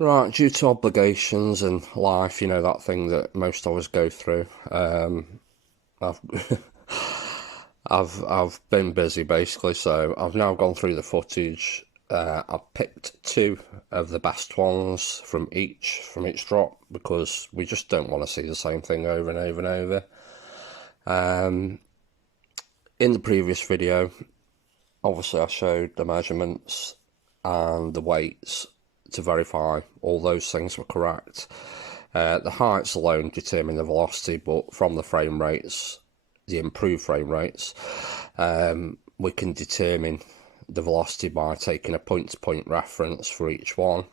Right, due to obligations and life, that thing that most of us go through. I've I've been busy basically, so I've now gone through the footage. I've picked two of the best ones from each drop because we just don't want to see the same thing over and over and over. In the previous video, obviously I showed the measurements and the weights to verify all those things were correct. The heights alone determine the velocity, but from the frame rates, the improved frame rates, we can determine the velocity by taking a point-to-point reference for each one,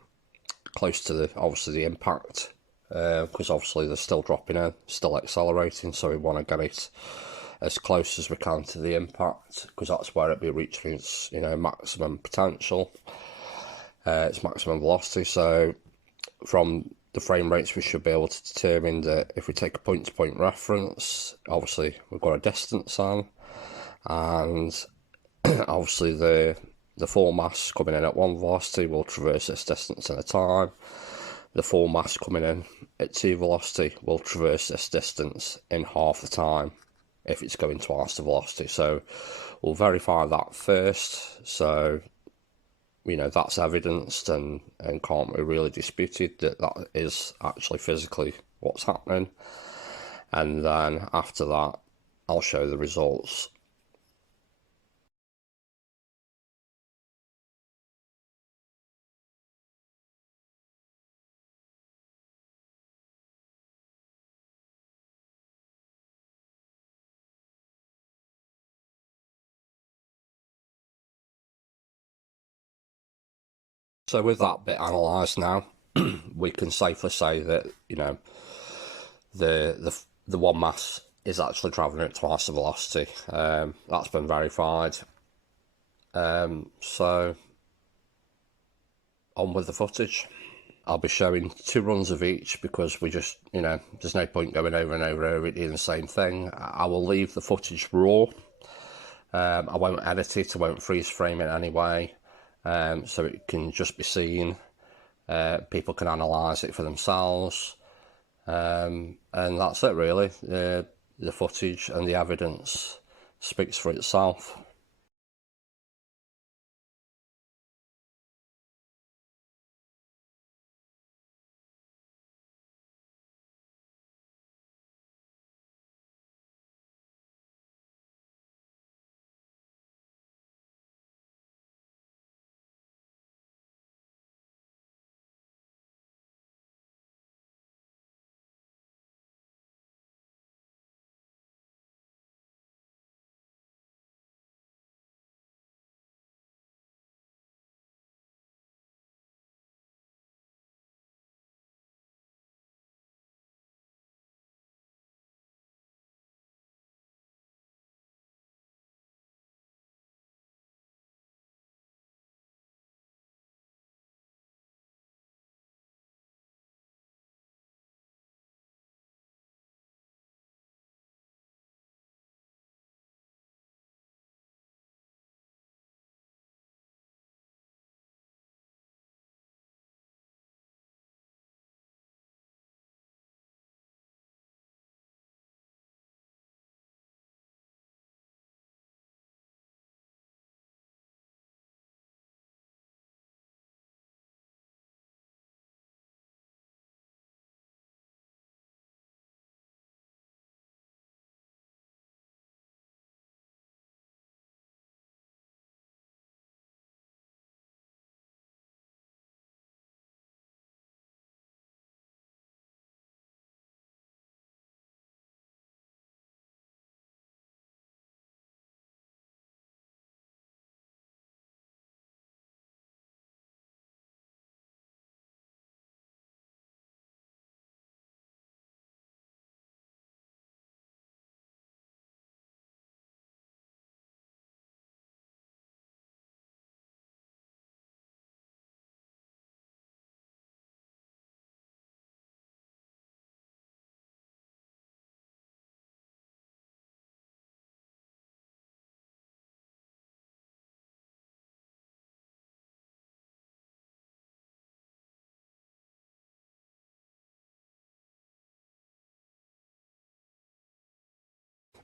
close to the impact, because obviously they're still dropping in, still accelerating, so we want to get it as close as we can to the impact, because that's where it'll be reaching its maximum potential, its maximum velocity. So from the frame rates, we should be able to determine that if we take a point-to-point reference, obviously we've got a distance on, and obviously the full mass coming in at one velocity will traverse this distance in a time. The full mass coming in at two velocity will traverse this distance in half the time if it's going twice the velocity. So we'll verify that first. So that's evidenced and can't be really disputed that that is actually physically what's happening. And then after that, I'll show the results. So with that bit analysed now, we can safely say that the one mass is actually travelling at twice the velocity. That's been verified. So on with the footage. I'll be showing two runs of each because we just, there's no point going over and over and over doing the same thing. I will leave the footage raw. I won't edit it, I won't freeze frame it anyway, so it can just be seen. People can analyse it for themselves, and that's it really. The footage and the evidence speaks for itself.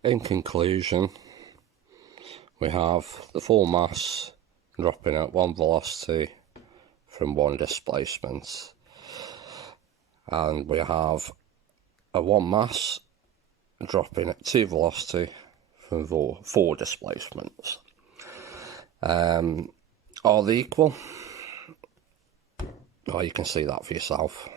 in conclusion, we have the full mass dropping at one velocity from one displacement, and we have a one mass dropping at two velocity from four displacements. Are they equal? Well, you can see that for yourself.